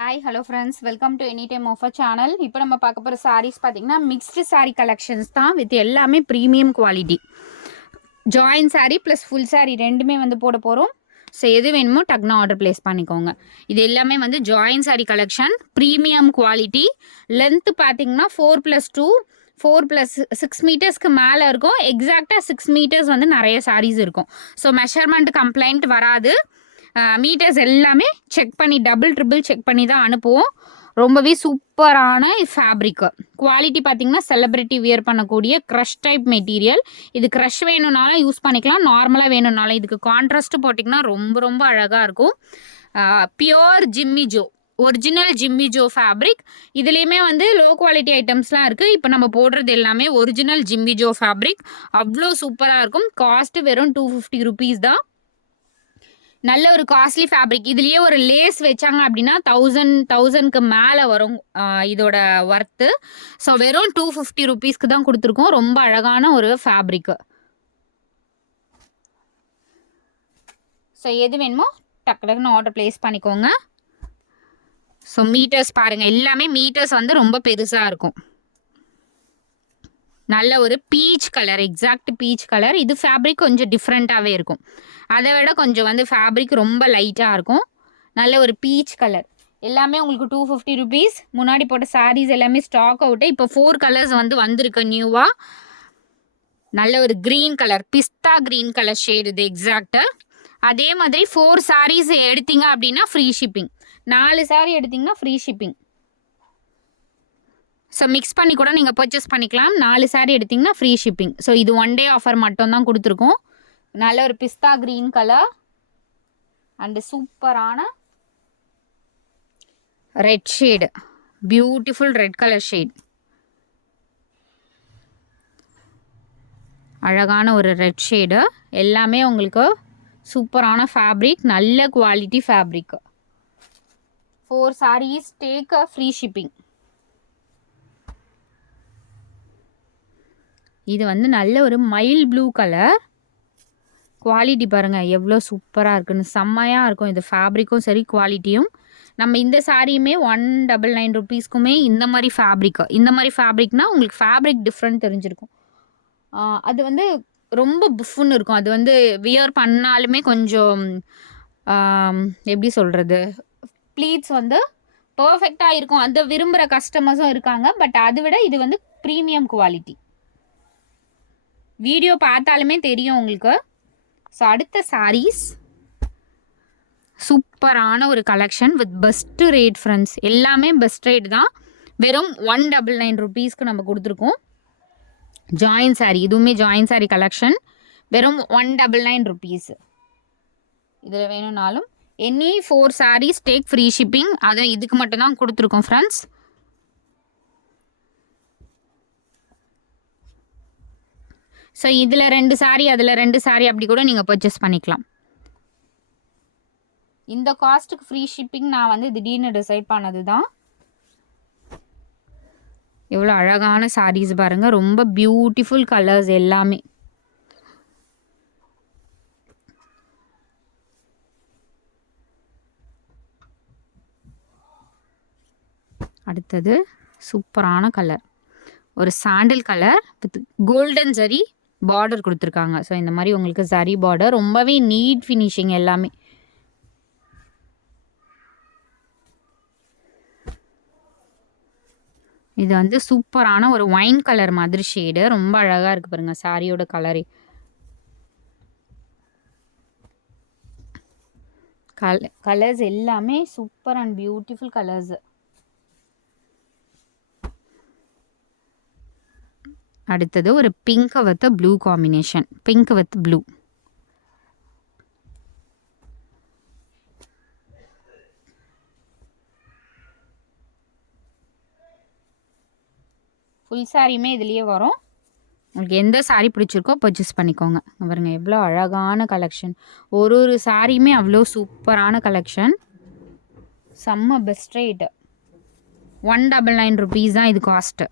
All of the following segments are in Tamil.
Hi hello friends, welcome to any time offer channel. இப்போ நம்ம பார்க்க போகிற சாரீஸ் பார்த்தீங்கன்னா மிக்ஸ்டு சாரீ கலெக்ஷன்ஸ் தான். வித் எல்லாமே premium quality. Join sari plus full sari ரெண்டுமே வந்து போட போகிறோம். ஸோ எது வேணுமோ டக்குனா ஆர்டர் ப்ளேஸ் பண்ணிக்கோங்க. இது எல்லாமே வந்து join sari collection, premium quality. Length பார்த்தீங்கன்னா 4+2 4+6 மீட்டர்ஸ்க்கு மேலே இருக்கும். எக்ஸாக்டாக 6 மீட்டர்ஸ் வந்து நிறைய சாரீஸ் இருக்கும். ஸோ மெஷர்மெண்ட் கம்ப்ளைண்ட் வராது. மீட்டர்ஸ் எல்லாமே செக் பண்ணி ட்ரிபிள் செக் பண்ணி தான் அனுப்புவோம். ரொம்பவே சூப்பரான ஃபேப்ரிக்கு. குவாலிட்டி பார்த்தீங்கன்னா செலிப்ரிட்டி வியர் பண்ணக்கூடிய க்ரஷ் டைப் மெட்டீரியல். இது க்ரஷ் வேணும்னாலும் யூஸ் பண்ணிக்கலாம், நார்மலாக வேணும்னாலும். இதுக்கு கான்ட்ராஸ்ட் போட்டிங்கன்னா ரொம்ப ரொம்ப அழகாக இருக்கும். Pure Jimmy Choo, original Jimmy Choo fabric. இதுலேயுமே வந்து லோ குவாலிட்டி ஐட்டம்ஸ்லாம் இருக்குது. இப்போ நம்ம போடுறது எல்லாமே ஒரிஜினல் ஜிம்மிஜோ ஃபேப்ரிக். அவ்வளோ சூப்பராக இருக்கும். காஸ்ட்டு வெறும் 250 ருபீஸ் தான். நல்ல ஒரு காஸ்ட்லி ஃபேப்ரிக். இதுலேயே ஒரு லேஸ் வச்சாங்க அப்படின்னா 1000க்கு மேலே வரும் இதோட ஒர்த்து. ஸோ வெறும் 250 ருபீஸ்க்கு தான் கொடுத்துருக்கோம். ரொம்ப அழகான ஒரு ஃபேப்ரிக்கு. ஸோ எது வேணுமோ டக்கு டக்குன்னு ஆர்டர் ப்ளேஸ் பண்ணிக்கோங்க. ஸோ மீட்டர்ஸ் பாருங்கள், எல்லாமே மீட்டர்ஸ் வந்து ரொம்ப பெருசாக இருக்கும். நல்ல ஒரு peach colour, exact peach colour. இது ஃபேப்ரிக் கொஞ்சம் டிஃப்ரெண்ட்டாகவே இருக்கும். அதை விட கொஞ்சம் வந்து ஃபேப்ரிக் ரொம்ப லைட்டாக இருக்கும். நல்ல ஒரு பீச் கலர். எல்லாமே உங்களுக்கு 250 ருபீஸ். முன்னாடி போட்ட சாரீஸ் எல்லாமே ஸ்டாக் அவுட்டு. இப்போ 4 கலர்ஸ் வந்து வந்திருக்கு நியூவாக. நல்ல ஒரு க்ரீன் கலர், பிஸ்தா க்ரீன் கலர் ஷேடு இது எக்ஸாக்டாக. அதே மாதிரி 4 சாரீஸ் எடுத்தீங்க அப்படின்னா ஃப்ரீ ஷிப்பிங். 4 சாரீ எடுத்திங்கன்னா ஃப்ரீ ஷிப்பிங். ஸோ மிக்ஸ் பண்ணி கூட நீங்கள் பர்ச்சேஸ் பண்ணிக்கலாம். 4 சாரீ எடுத்திங்கன்னா ஃப்ரீ ஷிப்பிங். ஸோ இது 1 டே ஆஃபர் மட்டும் தான் கொடுத்துருக்கோம். நல்ல ஒரு பிஸ்தா க்ரீன் கலர் அண்டு சூப்பரான red shade, beautiful red colour shade. அழகான ஒரு ரெட் ஷேடு. எல்லாமே உங்களுக்கு சூப்பரான ஃபேப்ரிக், நல்ல quality fabric. 4 sarees take free shipping. இது வந்து நல்ல ஒரு மைல் ப்ளூ கலர். குவாலிட்டி பாருங்கள் எவ்வளோ சூப்பராக இருக்குன்னு. செம்மையாக இருக்கும் இது ஃபேப்ரிக்கும் சரி, குவாலிட்டியும். நம்ம இந்த சாரியுமே 199 ருபீஸ்க்குமே இந்த மாதிரி ஃபேப்ரிக்னால் உங்களுக்கு ஃபேப்ரிக் டிஃப்ரெண்ட் தெரிஞ்சிருக்கும். அது வந்து ரொம்ப புஃப்னு இருக்கும். அது வந்து வியர் பண்ணாலுமே கொஞ்சம் எப்படி சொல்கிறது, ப்ளீட்ஸ் வந்து பர்ஃபெக்டாக இருக்கும். அதை விரும்புகிற கஸ்டமர்ஸும் இருக்காங்க. பட் அதை விட இது வந்து ப்ரீமியம் குவாலிட்டி. வீடியோ பார்த்தாலுமே தெரியும் உங்களுக்கு. ஸோ அடுத்த சாரீஸ் சூப்பரான ஒரு collection with best rate friends. எல்லாமே பெஸ்ட் ரேட் தான். வெறும் 199 ருபீஸ்க்கு நம்ம கொடுத்துருக்கோம். ஜாயின் சாரீ, இதுவுமே ஜாயின் சாரீ கலெக்ஷன். வெறும் 199 ருபீஸ். இதில் வேணும்னாலும் any 4 sarees take free shipping. அதை இதுக்கு மட்டும் தான் கொடுத்துருக்கோம் ஃப்ரெண்ட்ஸ். ஸோ இதில் 2 சாரீ, அதில் 2 சாரீ அப்படி கூட நீங்கள் பர்ச்சேஸ் பண்ணிக்கலாம். இந்த காஸ்ட்டுக்கு ஃப்ரீ ஷிப்பிங் நான் வந்து திடீர்னு டிசைட் பண்ணது தான். எவ்வளோ அழகான சாரீஸ் பாருங்கள், ரொம்ப பியூட்டிஃபுல் கலர்ஸ் எல்லாமே. அடுத்தது சூப்பரான கலர், ஒரு சாண்டில் colour with golden zari border கொடுத்துருக்காங்க. ஸோ இந்த மாதிரி உங்களுக்கு ஜரி பார்டர், ரொம்பவே நீட் ஃபினிஷிங் எல்லாமே. இது வந்து சூப்பரான ஒரு ஒயின் கலர் மாதிரி ஷேடு. ரொம்ப அழகாக இருக்குது பாருங்கள் சாரியோட கலரே. கலர்ஸ் எல்லாமே சூப்பர் அண்ட் பியூட்டிஃபுல் கலர்ஸ். அடுத்தது ஒரு pink with blue combination, pink with blue. Full சாரியுமே இதுலேயே வரும். உங்களுக்கு எந்த சாரீ பிடிச்சிருக்கோ பர்ச்சேஸ் பண்ணிக்கோங்க. பாருங்கள் எவ்வளோ அழகான கலெக்ஷன். ஒரு சாரியுமே அவ்வளோ சூப்பரான கலெக்ஷன். செம்ம பெஸ்ட் ரேட்டு. 199 ருபீஸ் தான் இது காஸ்ட்டு.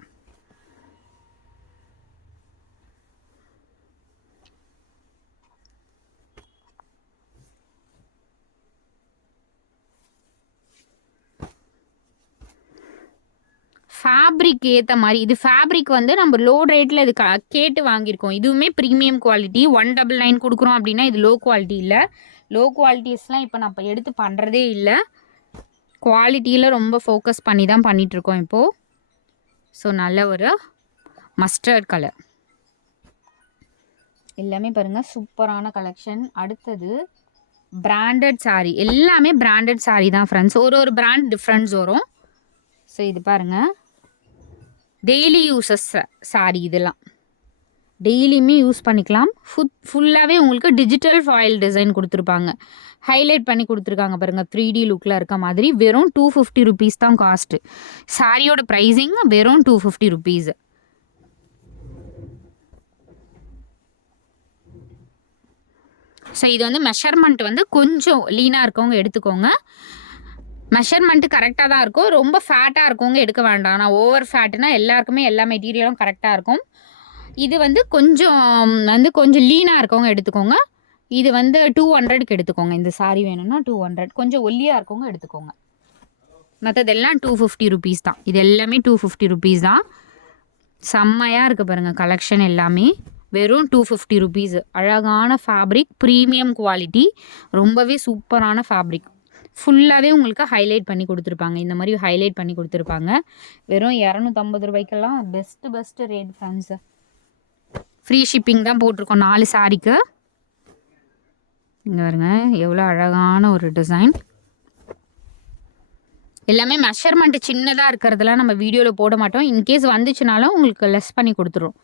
ஃபேப்ரிக் ஏற்ற மாதிரி. இது ஃபேப்ரிக் வந்து நம்ம லோ ரேட்டில் இது கேட்டு வாங்கியிருக்கோம். இதுவுமே ப்ரீமியம் குவாலிட்டி. 199 கொடுக்குறோம் அப்படின்னா இது லோ குவாலிட்டி இல்லை. லோ குவாலிட்டிஸ்லாம் இப்போ நம்ம எடுத்து பண்ணுறதே இல்லை. குவாலிட்டியில் ரொம்ப ஃபோக்கஸ் பண்ணி தான் பண்ணிகிட்ருக்கோம் இப்போது. ஸோ நல்ல ஒரு மஸ்டர்ட் கலர் எல்லாமே பாருங்கள், சூப்பரான கலெக்ஷன். அடுத்தது பிராண்டட் சாரீ. எல்லாமே பிராண்டட் சாரீ தான் ஃப்ரெண்ட்ஸ். ஒரு பிராண்ட் டிஃப்ரென்ஸ் வரும். ஸோ இது பாருங்கள், டெய்லி யூஸஸ் சாரீ. இதெல்லாம் டெய்லியுமே யூஸ் பண்ணிக்கலாம். ஃபுல்லாகவே உங்களுக்கு டிஜிட்டல் ஃபாயில் டிசைன் கொடுத்துருப்பாங்க. ஹைலைட் பண்ணி கொடுத்துருக்காங்க பாருங்கள், 3D லுக்கில் இருக்க மாதிரி. வெறும் 250 ருபீஸ் தான் காஸ்ட்டு. சாரியோட ப்ரைஸிங் வெறும் 250 ருபீஸ். ஸோ இது வந்து மெஷர்மெண்ட் வந்து கொஞ்சம் லீனாக இருக்கவங்க எடுத்துக்கோங்க. மெஷர்மெண்ட்டு கரெக்டாக தான் இருக்கும். ரொம்ப ஃபேட்டாக இருக்கவங்க எடுக்க வேண்டாம். ஆனால் ஓவர் ஃபேட்டுனா எல்லாருக்குமே எல்லா மெட்டீரியலும் கரெக்டாக இருக்கும். இது வந்து கொஞ்சம் லீனாக இருக்கவங்க எடுத்துக்கோங்க. இது வந்து 200க்கு எடுத்துக்கோங்க. இந்த சாரீ வேணும்னா 200. கொஞ்சம் ஒல்லியாக இருக்கவங்க எடுத்துக்கோங்க. மற்றதெல்லாம் 250 ருபீஸ் தான். இது எல்லாமே 250 ருபீஸ் தான். செம்மையாக இருக்குது பாருங்கள் கலெக்ஷன் எல்லாமே. வெறும் 250 ருபீஸ். அழகான ஃபேப்ரிக், ப்ரீமியம் குவாலிட்டி, ரொம்பவே சூப்பரான ஃபேப்ரிக். ஃபுல்லாகவே உங்களுக்கு ஹைலைட் பண்ணி கொடுத்துருப்பாங்க. இந்த மாதிரி ஹைலைட் பண்ணி கொடுத்துருப்பாங்க. வெறும் 250 ரூபாய்க்கெல்லாம் best rate friends. Free shipping தான் போட்டிருக்கோம் 4 சாரிக்கு. இங்கே பாருங்க எவ்வளோ அழகான ஒரு டிசைன். எல்லாமே மெஷர்மெண்ட்டு சின்னதாக இருக்கிறதுலாம் நம்ம வீடியோவில் போட மாட்டோம். இன்கேஸ் வந்துச்சுனாலும் உங்களுக்கு லெஸ் பண்ணி கொடுத்துரும்.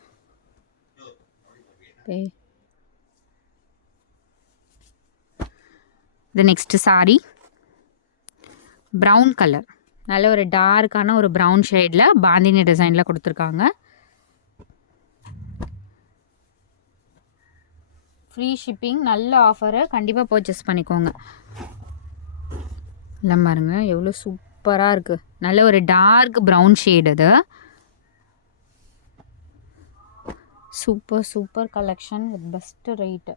இது நெக்ஸ்ட் சாரி ப்ரௌன் கலர். நல்ல ஒரு டார்க்கான ஒரு ப்ரௌன் ஷேடில் பாந்தினி டிசைனில் கொடுத்துருக்காங்க. ஃப்ரீ ஷிப்பிங், நல்ல ஆஃபரு, கண்டிப்பாக பர்ச்சேஸ் பண்ணிக்கோங்க. இல்லை பாருங்க எவ்வளோ சூப்பராக இருக்குது. நல்ல ஒரு டார்க் ப்ரௌன் ஷேட். அது super collection with best rate.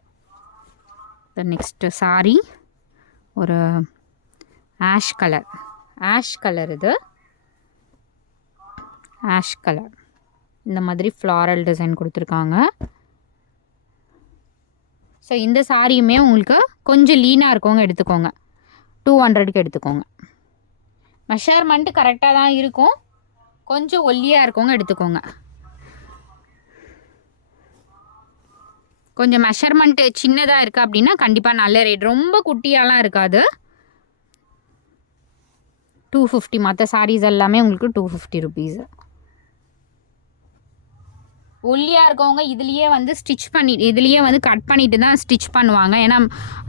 The next sorry ஒரு ஆஷ் கலர். இது ஆஷ் கலர். இந்த மாதிரி ஃப்ளாரல் டிசைன் கொடுத்துருக்காங்க. ஸோ இந்த சாரியுமே உங்களுக்கு கொஞ்சம் லீனாக இருக்கவங்க எடுத்துக்கோங்க. 200க்கு எடுத்துக்கோங்க. மெஷர்மெண்ட்டு கரெக்டாக தான் இருக்கும். கொஞ்சம் ஒல்லியாக இருக்கவங்க எடுத்துக்கோங்க. கொஞ்சம் மெஷர்மெண்ட்டு சின்னதாக இருக்குது அப்படின்னா கண்டிப்பாக நல்ல ரேட். ரொம்ப குட்டியாலாம் இருக்காது. 250. மற்ற சாரீஸ் எல்லாமே உங்களுக்கு 250 ருபீஸ். ஒல்லியாக இருக்கவங்க இதுலேயே வந்து இதுலேயே வந்து கட் பண்ணிட்டு தான் ஸ்டிச் பண்ணுவாங்க. ஏன்னா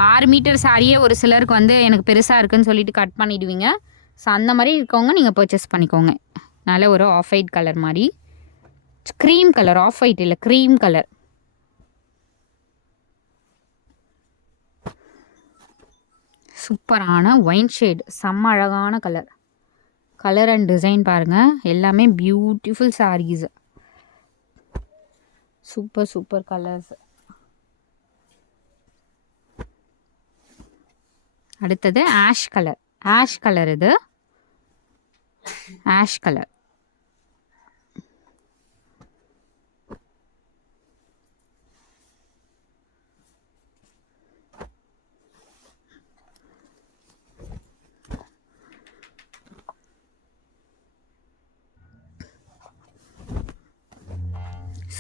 6 மீட்டர் சாரியே ஒரு சிலருக்கு வந்து எனக்கு பெருசாக இருக்குன்னு சொல்லிட்டு கட் பண்ணிவிடுவீங்க. ஸோ அந்த மாதிரி இருக்கவங்க நீங்கள் பர்ச்சேஸ் பண்ணிக்கோங்க. நல்ல ஒரு ஆஃப் ஒயிட் கலர் மாதிரி, க்ரீம் கலர், ஆஃப் ஒயிட் இல்லை க்ரீம் கலர். சூப்பரான ஒயின் ஷேட், செம்ம அழகான கலர் அண்ட் டிசைன் பாருங்கள். எல்லாமே பியூட்டிஃபுல் சாரீஸ். Super colours. அடுத்தது ஆஷ் கலர். இது ash colour.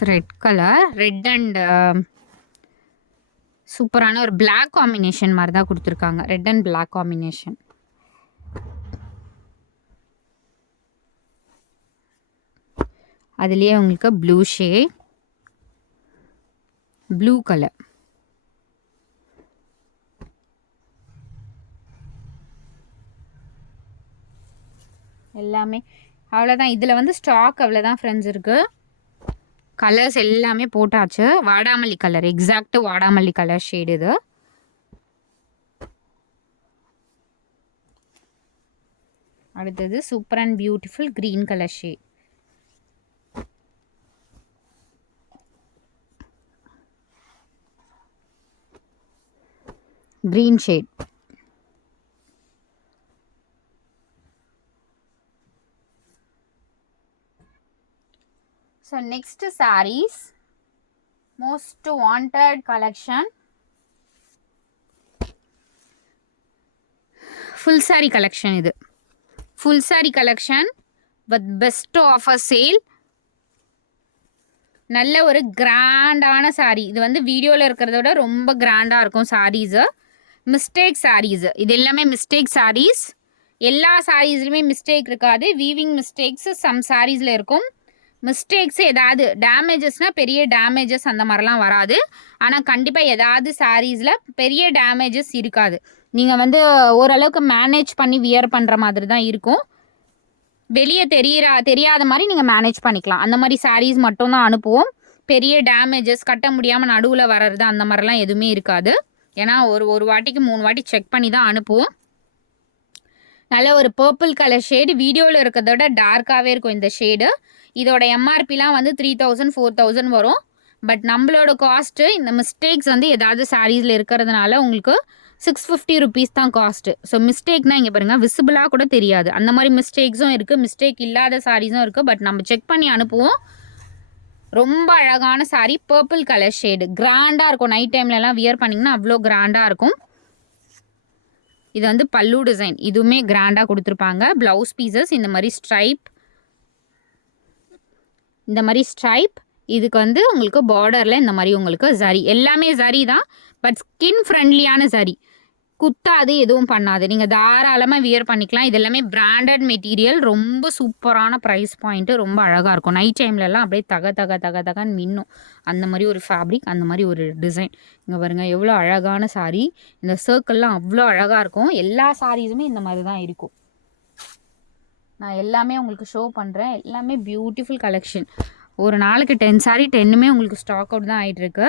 Red colour, red and சூப்பரான ஒரு பிளாக் காம்பினேஷன் மாதிரி தான் கொடுத்துருக்காங்க. Red and black combination. அதுலேயே உங்களுக்கு ப்ளூ ஷேட், ப்ளூ கலர். எல்லாமே அவ்வளோதான். இதில் வந்து ஸ்டாக் அவ்வளோதான் ஃப்ரெண்ட்ஸ் இருக்குது. கலர்ஸ் எல்லாமே போட்டாச்சு. வாடாமல்லி கலர், எக்ஸாக்ட் வாடாமல்லி கலர் ஷேடு இது. அடுத்தது super and beautiful green colour shade. Green shade. So next sarees, most wanted collection, full saree collection. இது full saree collection with best offer sale. நல்ல ஒரு கிராண்டான சாரீ. இது வந்து வீடியோவில் இருக்கிறத விட ரொம்ப கிராண்டாக இருக்கும் சாரீஸு. மிஸ்டேக் சாரீஸ், இது எல்லாமே மிஸ்டேக் சாரீஸ். எல்லா சாரீஸ்லையுமே மிஸ்டேக் இருக்காது. வீவிங் மிஸ்டேக்ஸ் சம் சாரீஸில் இருக்கும். மிஸ்டேக்ஸ் ஏதாவது டேமேஜஸ்னால் பெரிய டேமேஜஸ் அந்த மாதிரிலாம் வராது. ஆனால் கண்டிப்பாக ஏதாவது சாரீஸில் பெரிய டேமேஜஸ் இருக்காது. நீங்கள் வந்து ஓரளவுக்கு மேனேஜ் பண்ணி வியர் பண்ணுற மாதிரி தான் இருக்கும். வெளியே தெரியாத மாதிரி நீங்கள் மேனேஜ் பண்ணிக்கலாம். அந்த மாதிரி சாரீஸ் மட்டும்தான் அனுப்புவோம். பெரிய டேமேஜஸ், கட்ட முடியாமல் நடுவில் வர்றது அந்த மாதிரிலாம் எதுவுமே இருக்காது. ஏன்னா ஒரு வாட்டிக்கு 3 வாட்டி செக் பண்ணி தான் அனுப்புவோம். நல்ல ஒரு பர்பிள் கலர் ஷேடு, வீடியோவில் இருக்கிறத விட டார்க்காகவே இருக்கும் இந்த ஷேடு. இதோட எம்ஆர்பிலாம் வந்து 3000 4000 வரும். பட் நம்மளோட காஸ்ட்டு இந்த மிஸ்டேக்ஸ் வந்து ஏதாவது சாரீஸில் இருக்கிறதுனால உங்களுக்கு 650 rupees தான் காஸ்ட்டு. ஸோ மிஸ்டேக்னால் இங்கே பாருங்கள் விசிபிளாக கூட தெரியாது. அந்த மாதிரி மிஸ்டேக்ஸும் இருக்குது, மிஸ்டேக் இல்லாத சாரீஸும் இருக்குது. பட் நம்ம செக் பண்ணி அனுப்புவோம். ரொம்ப அழகான சாரீ, பர்பிள் கலர் ஷேடு, கிராண்டாக இருக்கும். நைட் டைம்லலாம் வியர் பண்ணிங்கன்னா அவ்வளோ கிராண்டாக இருக்கும். இது வந்து பல்லு டிசைன், இதுவுமே கிராண்டாக கொடுத்துருப்பாங்க. ப்ளவுஸ் பீசஸ் இந்த மாதிரி ஸ்ட்ரைப், இதுக்கு வந்து உங்களுக்கு பார்டரில் இந்த மாதிரி உங்களுக்கு ஜரி, எல்லாமே ஜரி தான். பட் ஸ்கின் ஃப்ரெண்ட்லியான ஜரி, குத்தாது, எதுவும் பண்ணாது. நீங்கள் தாராளமாக வியர் பண்ணிக்கலாம். இது எல்லாமே பிராண்டட் மெட்டீரியல், ரொம்ப சூப்பரான ப்ரைஸ் பாயிண்ட்டு, ரொம்ப அழகாக இருக்கும். நைட் டைம்லலாம் அப்படியே தகன்னு மின்னும். அந்த மாதிரி ஒரு ஃபேப்ரிக், அந்த மாதிரி ஒரு டிசைன். இங்கே பாருங்கள் எவ்வளோ அழகான சாரீ. இந்த சர்க்கிள்லாம் அவ்வளோ அழகாக இருக்கும். எல்லா சாரீஸுமே இந்த மாதிரி தான் இருக்கும். நான் எல்லாமே உங்களுக்கு ஷோ பண்ணுறேன். எல்லாமே பியூட்டிஃபுல் கலெக்ஷன். ஒரு நாளைக்கு 10 saree 10மே உங்களுக்கு ஸ்டாக் அவுட் தான் ஆகிட்டுருக்கு.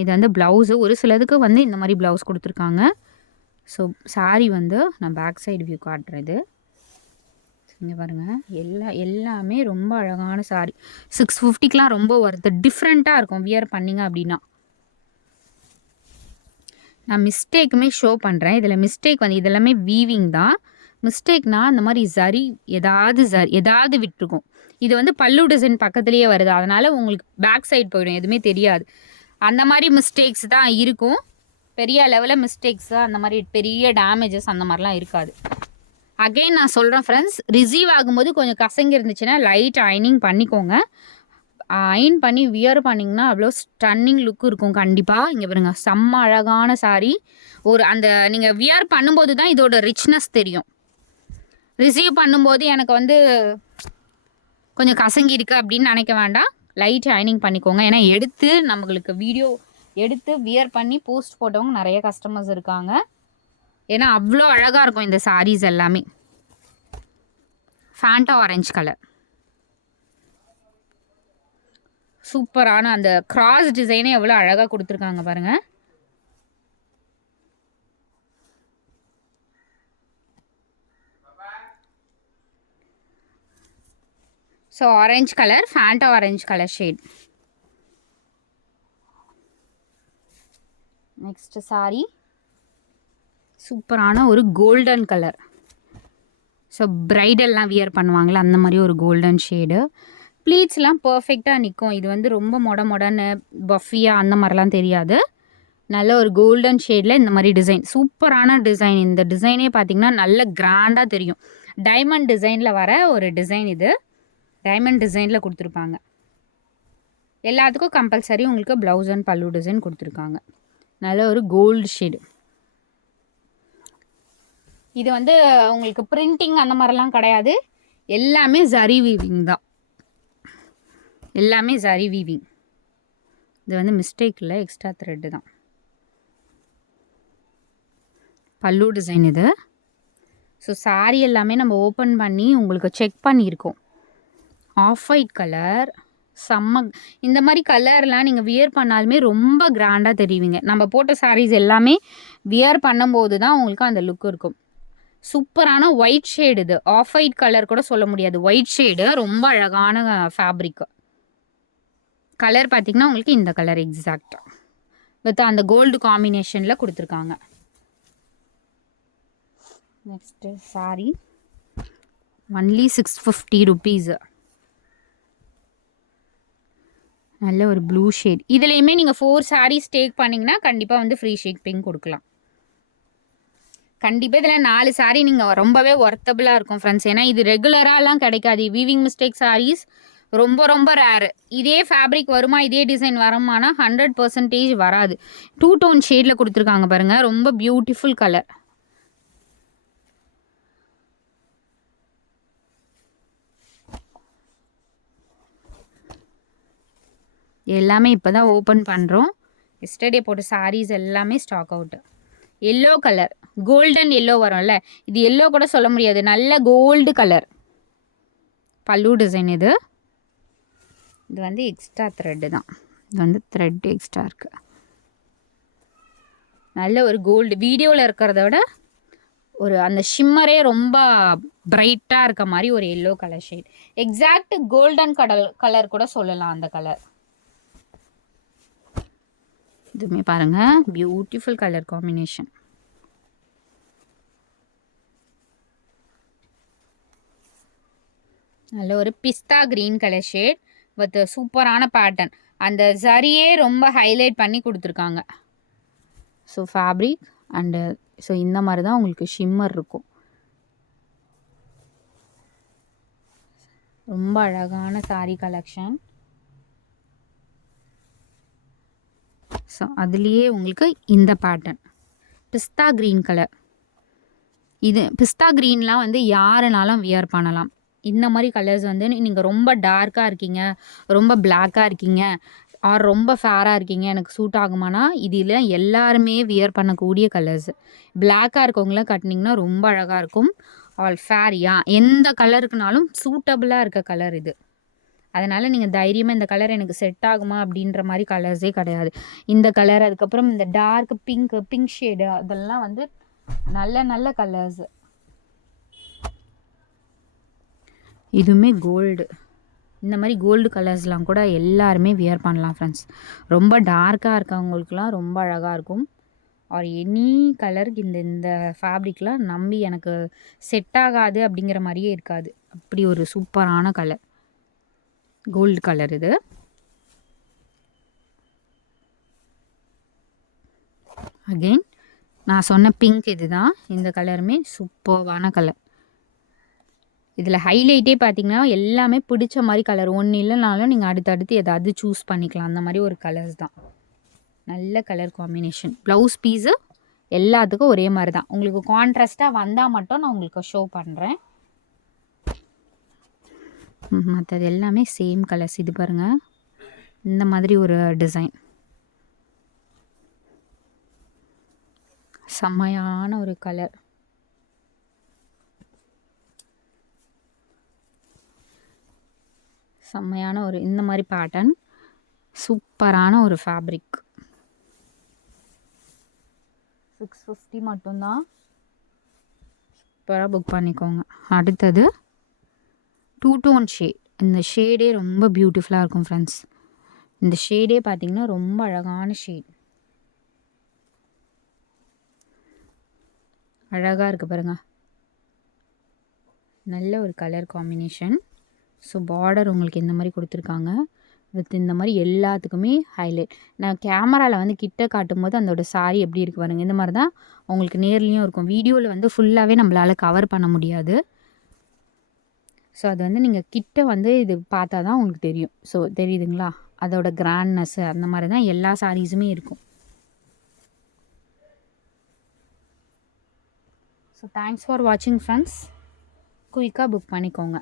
இது வந்து ப்ளவுஸு, ஒரு சிலதுக்கு வந்து இந்த மாதிரி ப்ளவுஸ் கொடுத்துருக்காங்க. ஸோ சாரீ வந்து நான் பேக் சைடு வியூ காட்டுறேன். இது இங்கே பாருங்கள், எல்லாமே ரொம்ப அழகான சாரீ. 650க்கெலாம் ரொம்ப வருது. டிஃப்ரெண்ட்டாக இருக்கும் வியர் பண்ணிங்க அப்படின்னா. நான் மிஸ்டேக்குமே ஷோ பண்ணுறேன். இதில் மிஸ்டேக் வந்து இதெல்லாமே வீவிங் தான். மிஸ்டேக்னால் அந்த மாதிரி ஜரி ஏதாவது விட்டுருக்கும். இது வந்து பல்லு டிசைன் பக்கத்துலேயே வருது, அதனால் உங்களுக்கு பேக் சைடு போயிடும், எதுவுமே தெரியாது. அந்த மாதிரி மிஸ்டேக்ஸ் தான் இருக்கும். பெரிய லெவலில் மிஸ்டேக்ஸ், அந்த மாதிரி பெரிய டேமேஜஸ் அந்த மாதிரிலாம் இருக்காது. அகெயின் நான் சொல்கிறேன் ஃப்ரெண்ட்ஸ், ரிசீவ் ஆகும்போது கொஞ்சம் கசங்கி இருந்துச்சுன்னா லைட் அயனிங் பண்ணிக்கோங்க. அயன் பண்ணி வியர் பண்ணிங்கன்னா அவ்வளோ ஸ்டன்னிங் லுக் இருக்கும் கண்டிப்பாக. இங்கே பாருங்கள், செம்ம அழகான சாரீ. ஒரு அந்த நீங்கள் வியர் பண்ணும்போது தான் இதோட ரிச்னஸ் தெரியும். ரிசீவ் பண்ணும்போது எனக்கு வந்து கொஞ்சம் கசங்கி இருக்குது அப்படின்னு நினைக்க வேண்டாம். லைட் அயனிங் பண்ணிக்கோங்க. ஏன்னா நம்மளுக்கு வீடியோ எடுத்து வியர் பண்ணி போஸ்ட் போட்டவங்க நிறைய கஸ்டமர்ஸ் இருக்காங்க. ஏன்னா அவ்வளோ அழகாக இருக்கும் இந்த சாரீஸ் எல்லாமே. ஃபேண்டா ஆரஞ்சு கலர், சூப்பரான அந்த கிராஸ் டிசைனே எவ்வளோ அழகாக கொடுத்துருக்காங்க பாருங்கள். So orange colour, Fanta orange colour shade. Next sari சூப்பரான ஒரு கோல்டன் கலர். ஸோ பிரைடல்லாம் வியர் பண்ணுவாங்களே அந்த மாதிரி ஒரு கோல்டன் ஷேடு. ப்ளீட்ஸ்லாம் பர்ஃபெக்டாக நிற்கும். இது வந்து ரொம்ப மொடன்னு பஃபியாக அந்த மாதிரிலாம் தெரியாது. நல்ல ஒரு கோல்டன் ஷேடில் இந்த மாதிரி டிசைன், சூப்பரான டிசைன். இந்த டிசைனே பார்த்திங்கன்னா நல்ல கிராண்டாக தெரியும். டைமண்ட் டிசைனில் வர ஒரு டிசைன் இது. டைமண்ட் டிசைனில் கொடுத்துருப்பாங்க. எல்லாத்துக்கும் கம்பல்சரி உங்களுக்கு ப்ளவுஸ் அண்ட் பல்லு டிசைன் கொடுத்துருக்காங்க. நல்ல ஒரு கோல்டு ஷேடு. இது வந்து உங்களுக்கு பிரிண்டிங் அந்த மாதிரிலாம் கிடையாது. எல்லாமே ஜரி வீவிங் தான். எல்லாமே ஜரி வீவிங். இது வந்து மிஸ்டேக் இல்லை, எக்ஸ்ட்ரா த்ரெட்டு தான். பல்லு டிசைன் இது. ஸோ சாரீ எல்லாமே நம்ம ஓப்பன் பண்ணி உங்களுக்கு செக் பண்ணியிருக்கோம். ஆஃப் ஒயிட் கலர், செம்ம. இந்த மாதிரி கலர்லாம் நீங்கள் வியர் பண்ணாலுமே ரொம்ப கிராண்டாக தெரிவிங்க. நம்ம போட்ட சாரீஸ் எல்லாமே வியர் பண்ணும்போது தான் உங்களுக்கு அந்த லுக் இருக்கும். சூப்பரான ஒயிட் ஷேடு. இது ஆஃப் ஒயிட் கலர் கூட சொல்ல முடியாது, ஒயிட் ஷேடு. ரொம்ப அழகான ஃபேப்ரிக். கலர் பார்த்திங்கன்னா உங்களுக்கு இந்த கலர் எக்ஸாக்டாக வித் அந்த கோல்டு காம்பினேஷனில் கொடுத்துருக்காங்க. Next sari only 650 rupees. நல்ல ஒரு ப்ளூ ஷேட். இதுலேயுமே நீங்கள் 4 சாரீஸ் டேக் பண்ணிங்கன்னா கண்டிப்பாக வந்து ஃப்ரீ ஷிப்பிங் கொடுக்கலாம். கண்டிப்பாக இதில் 4 சாரீ நீங்கள் ரொம்பவே ஒர்த்தபுளாக இருக்கும் ஃப்ரெண்ட்ஸ். ஏன்னா இது ரெகுலராலாம் கிடைக்காது. வீவிங் மிஸ்டேக் சாரீஸ் ரொம்ப ரொம்ப ரேரு. இதே ஃபேப்ரிக் வருமா, இதே டிசைன் வருமானா 100% வராது. 2 டோன் ஷேடில் கொடுத்துருக்காங்க பாருங்கள், ரொம்ப பியூட்டிஃபுல் கலர். எல்லாமே இப்போ தான் ஓப்பன் பண்ணுறோம். எஸ்டர்டே போட்ட சாரீஸ் எல்லாமே stock out. Yellow colour, golden yellow வரும்ல, இது எல்லோ கூட சொல்ல முடியாது, நல்ல கோல்டு கலர். பல்லு டிசைன் இது. இது வந்து எக்ஸ்ட்ரா த்ரெட்டு தான். இது வந்து த்ரெட் எக்ஸ்ட்ரா இருக்குது. நல்ல ஒரு கோல்டு, வீடியோவில் இருக்கிறத விட ஒரு அந்த ஷிம்மரே ரொம்ப பிரைட்டாக இருக்க மாதிரி ஒரு yellow colour shade. Exact golden colour கூட சொல்லலாம் அந்த கலர். இதுவுமே பாருங்கள், பியூட்டிஃபுல் கலர் காம்பினேஷன். நல்ல ஒரு பிஸ்தா க்ரீன் கலர் ஷேட் வித் சூப்பரான பேட்டர்ன். அந்த ஜரியே ரொம்ப ஹைலைட் பண்ணி கொடுத்துருக்காங்க. ஸோ ஃபேப்ரிக் அண்டு ஸோ இந்த மாதிரி தான் உங்களுக்கு ஷிம்மர் இருக்கும். ரொம்ப அழகான சாரீ கலெக்ஷன். ஸோ அதுலேயே உங்களுக்கு இந்த பேட்டர்ன் பிஸ்தா க்ரீன் கலர். இது பிஸ்தா க்ரீன்லாம் வந்து யாருனாலும் வியர் பண்ணலாம். இந்த மாதிரி கலர்ஸ் வந்து நீங்கள் ரொம்ப டார்க்காக இருக்கீங்க, ரொம்ப பிளாக்காக இருக்கீங்க, ஆர் ரொம்ப ஃபேராக இருக்கீங்க, எனக்கு சூட் ஆகுமானா இதில் எல்லாருமே வியர் பண்ணக்கூடிய கலர்ஸ். பிளாக்காக இருக்கவங்களாம் கட்டினீங்கன்னா ரொம்ப அழகாக இருக்கும். ஆல் ஃபேரியா எந்த கலருக்குனாலும் சூட்டபுளாக இருக்க கலர் இது. அதனால் நீங்கள் தைரியமாக இந்த கலர் எனக்கு செட் ஆகுமா அப்படின்ற மாதிரி கலர்ஸே கிடையாது. இந்த கலர், அதுக்கப்புறம் இந்த டார்க் பிங்க் ஷேடு, அதெல்லாம் வந்து நல்ல நல்ல கலர்ஸ். இதுவுமே கோல்டு. இந்த மாதிரி கோல்டு கலர்ஸ்லாம் கூட எல்லாருமே வியர் பண்ணலாம் ஃப்ரெண்ட்ஸ். ரொம்ப டார்க்காக இருக்கவங்களுக்குலாம் ரொம்ப அழகாக இருக்கும். ஆர் எனி கலருக்கு இந்த இந்த ஃபேப்ரிக்லாம் நம்பி எனக்கு செட் ஆகாது அப்படிங்கிற மாதிரியே இருக்காது. அப்படி ஒரு சூப்பரான கலர், கோல்டு கலர் இது. அகெயின் நான் சொன்ன பிங்க் இது தான். இந்த கலருமே சூப்பரான கலர். இதில் ஹைலைட்டே பார்த்தீங்கன்னா எல்லாமே பிடிச்ச மாதிரி கலர். ஒன்று இல்லைனாலும் நீங்கள் அடுத்தடுத்து எதாவது சூஸ் பண்ணிக்கலாம். அந்த மாதிரி ஒரு கலர்ஸ் தான். நல்ல கலர் காம்பினேஷன். ப்ளவுஸ் பீஸு எல்லாத்துக்கும் ஒரே மாதிரி தான். உங்களுக்கு கான்ட்ராஸ்ட்டாக வந்தால் மட்டும் நான் உங்களுக்கு ஷோ பண்ணுறேன். மற்றது எல்லாமே சேம் கலர்ஸ். இது பாருங்கள், இந்த மாதிரி ஒரு டிசைன். செம்மையான ஒரு கலர். செம்மையான ஒரு இந்த மாதிரி பேட்டர்ன். சூப்பரான ஒரு ஃபேப்ரிக். 650 மட்டும்தான். சூப்பராக புக் பண்ணிக்கோங்க. அடுத்தது 2 டோன் ஷேட். இந்த ஷேடே ரொம்ப பியூட்டிஃபுல்லாக இருக்கும் ஃப்ரெண்ட்ஸ். இந்த ஷேடே பார்த்திங்கன்னா ரொம்ப அழகான ஷேட். அழகாக இருக்குது பாருங்கள், நல்ல ஒரு கலர் காம்பினேஷன். ஸோ பார்டர் உங்களுக்கு இந்த மாதிரி கொடுத்துருக்காங்க வித் இந்த மாதிரி எல்லாத்துக்குமே ஹைலைட். நான் கேமராவில் வந்து கிட்ட காட்டும் போது அதோட சாரி எப்படி இருக்குது பாருங்கள். இந்த மாதிரி தான் உங்களுக்கு நேர்லேயும் இருக்கும். வீடியோவில் வந்து ஃபுல்லாகவே நம்மளால் கவர் பண்ண முடியாது. ஸோ அது வந்து நீங்கள் கிட்ட வந்து இது பார்த்தா தான் உங்களுக்கு தெரியும். ஸோ தெரியுதுங்களா, அதோட கிராண்ட்னஸ்ஸு அந்த மாதிரி தான் எல்லா சாரீஸுமே இருக்கும். ஸோ தேங்க்ஸ் ஃபார் வாட்சிங் ஃப்ரெண்ட்ஸ். குயிக்காக புக் பண்ணிக்கோங்க.